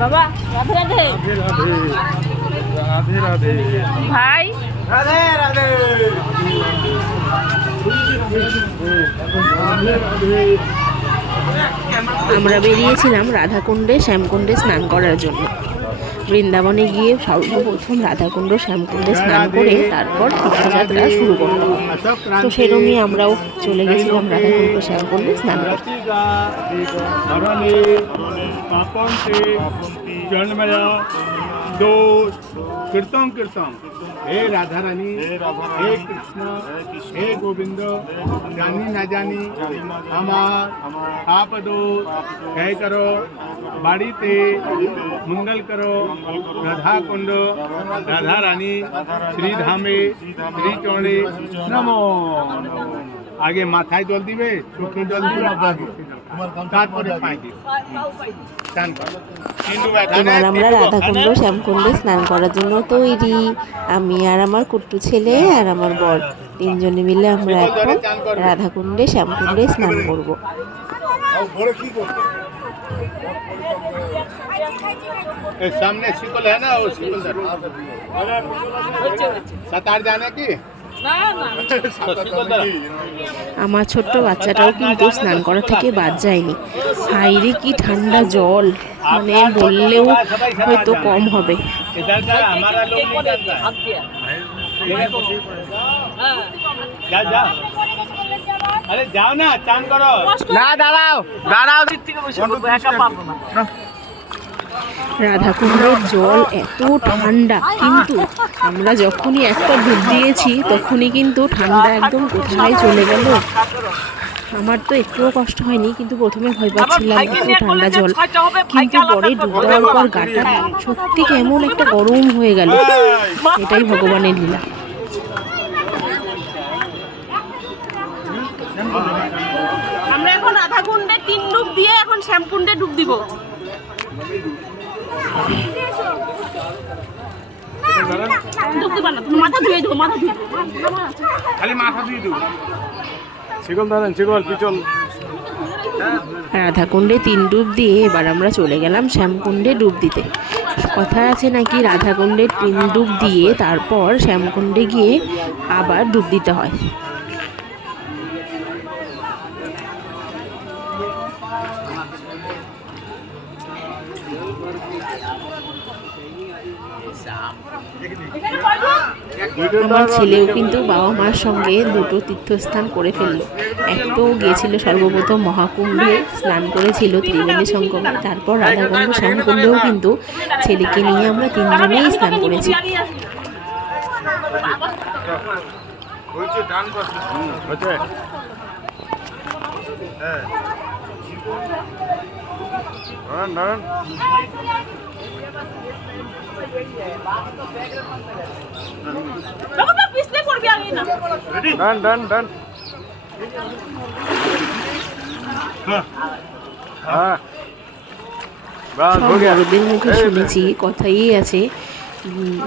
বাবা রাধে রাধে রাধে রাধে ভাই রাধে রাধে আমরা বেরিয়েছিলাম রাধাকুণ্ডে শ্যামকুণ্ডে স্নান করার জন্য। বৃন্দাবনে গিয়ে সর্বপ্রথম রাধাকুণ্ড শ্যামকুণ্ডে স্নান করে তারপর তীর্থযাত্রা শুরু করতে হবে। তো সেরকমই আমরাও চলে গেছিলাম রাধাকুণ্ড শ্যামকুণ্ডে স্নান করতে। कीर्तन कीर्तन हे राधा रानी हे कृष्ण हे गोविंद जानी ना जानी हमार आप दो जय करो बाड़ीते मंगल करो राधा कुंड राधा रानी श्री धामे श्री चौड़े नमो आगे माथाয় জল দিবে চোখে জল দিবে তারপরে পায়ে দিবে স্নান করো। এবার আমরা রাধাকুণ্ড শ্যামকুণ্ডে স্নান করার জন্য তৈরি। আমি আর আমার কুট্টু ছেলে আর আমার বর তিনজনে মিলে আমরা এখন রাধাকুণ্ডে শ্যামকুণ্ডে স্নান করব। सामने शिकल है ना वो शिकल सातार जाने की আমার ছোট্ট বাচ্চাটাও কিন্তু স্নান করা থেকে বাদ যায়নি। হাইরে কি ঠান্ডা জল, মানে বললেও হয়তো কম হবে। अरे जाओ ना चान करो ना दाঁড়াও রাধাকুণ্ডের জল এত ঠান্ডা, কিন্তু আমরা যখনই একটা ডুব দিয়েছি তখনই কিন্তু ঠান্ডা একদম কোথায় চলে গেল। আমার তো একটুও কষ্ট হয়নি, কিন্তু প্রথমে ভয় পাচ্ছিলাম এত ঠান্ডা জল, কিন্তু পরে ডুব দেওয়ার পর গাটা সত্যি কেমন একটা গরম হয়ে গেল। এটাই ভগবানের লীলা। আমরা এখন রাধাকুণ্ডে 3 ডুব দিয়ে এখন শ্যামকুণ্ডে ডুব দিব। ডুব দিবা না, তুমি মাথা ধুয়ে দাও, মাথা ধুয়ে খালি মাথা ধুয়ে দাও শিকল ধরেন শিকল পিছল। রাধাকুণ্ডে 3 ডুব দিয়ে এবার আমরা চলে গেলাম শ্যামকুণ্ডে ডুব দিতে। কথা আছে নাকি রাধাকুণ্ডে 3 ডুব দিয়ে তারপর শ্যামকুণ্ডে গিয়ে আবার ডুব দিতে হয়। আমার ছেলেও কিন্তু বাবা মার সঙ্গে দুটো তীর্থস্থান করে ফেললো। একটো গিয়েছিল সর্বপ্রথম মহাকুম্ভে স্নান করেছিল ত্রিবেণী সঙ্গমে, তারপর রাধাকুণ্ড শ্যামকুণ্ডেও কিন্তু ছেলেকে নিয়ে আমরা তিনজনেই স্নান করেছি। বাবা পিছলে পড়বি আমি না। ডান ডান ডান হ্যাঁ বাস সব হয়ে গেল। বড়দের মুখে শুনেছি, কথাই আছে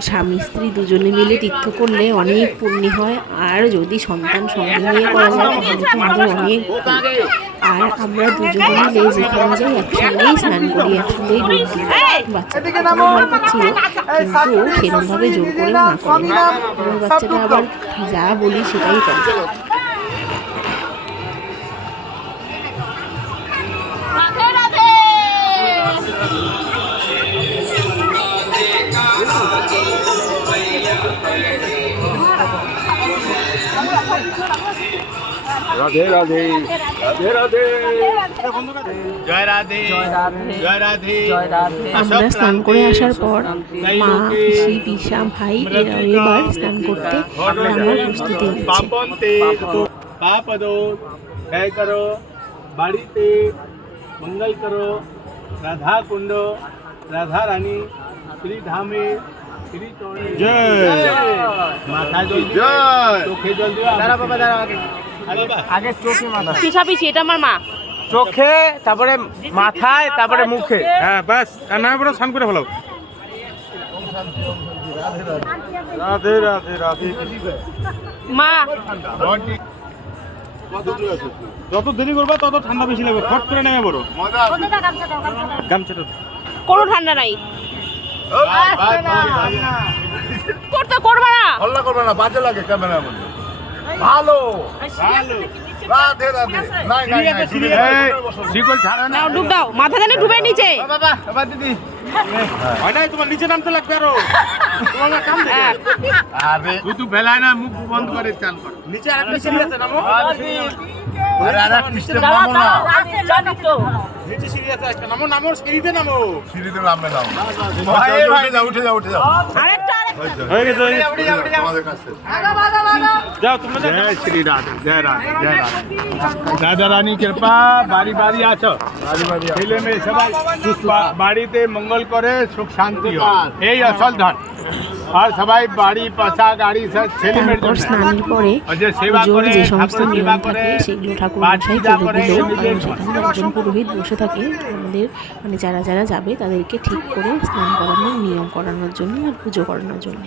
স্বামী স্ত্রী দুজনে মিলে তীর্থ করলে অনেক পুণ্য হয়, আর যদি সন্তান সঙ্গে নিয়ে করা যায় তাহলে তো আরো অনেক। আর আমরা দুজনে মিলে যেখানে যাই একসঙ্গেই স্নান করি, একসঙ্গেই ডুব দিই। বাচ্চাটা ভয় পাচ্ছিল, কিন্তু সেরকমভাবে জোর করে না করে। আমার বাচ্চাটা আবার যা বলি সেটাই করে। রাধে রাধে। রাধে রাধে রাধে রাধে জয় রাধে জয় রাধে। আমরা স্নান করে আসার পর মা, পিসি, পিসা, ভাই এরা এবার স্নান করতে নামার প্রস্তুতি নিচ্ছে। पाप दो जय करो बाड़ीते मंगल करो राधा कुंड राधा रानी श्री धामे श्री चौड़े जय माथा जल जय चोखे जल दियो दादा बाबा दादा आगे चोखे माथा পিছা পিছি, এটা আমার মা। চোখে তারপরে মাথায় তারপরে মুখে, হ্যাঁ বাস না বড় স্নান করে ফেলো। রাধে রাধে রাধে মা যত দেরি করবা তত ঠান্ডা বেশি লাগবে, ফট করে নেমে পড়ো গামছাটা। কোনো ঠান্ডা নাই। করতে করবা না, হল্লা করবে না, বাজে লাগে ক্যামেরার মধ্যে। ভালো, রাধে রাধে। নাই নাই নাই, শিকল ছাড়া না। নাও ডুব দাও, মাথা জানে ডুবে নিচে। বাবা বাবা দিদি হয় নাই, তোমার নিচে নামতে লাগবে আরো। তোমার কাম দেখে আরে শুধু বেলায় না, মুখ বন্ধ করে চাল করো। নিচে আরেকটা সিঁড়ি আছে, নামো। আরে আরে কৃষ্ণ নামো না, নিচে সিঁড়ি আছে, একটা নামো, নামো, সিঁড়িতে নামো। সিঁড়িতে নামবে না। উঠে যাও উঠে যাও উঠে যাও। আরেকটা হয়ে গেছে আমাদের কাছে যাও তোমরা। জয় শ্রী রাধা, জয় রাধা, জয় রাধা। রাধা রানী কৃপা, বাড়ি বাড়ি আছো, ছেলে মেয়ে সবাই বাড়িতে মঙ্গল করে, সুখ শান্তি হয়, এই আসল ধন। আর সবাই বাড়ি পাশা গাড়ি সব ছেলে মেয়ের তারপর জন্য। স্নানের পরে আর যে সেবা পুজোর করে, যে সমস্ত ঠাকুরের নিয়ম সেবা থাকে করে, সেগুলো ঠাকুর বাদ মশাই পূজা করে করে, দিল। নিজের কারণ সেখানে একজন পুরোহিত বসে থাকে আমাদের, মানে যারা যারা যাবে তাদেরকে ঠিক করে স্নান করানোর, নিয়ম করানোর জন্য আর পুজো করানোর জন্য।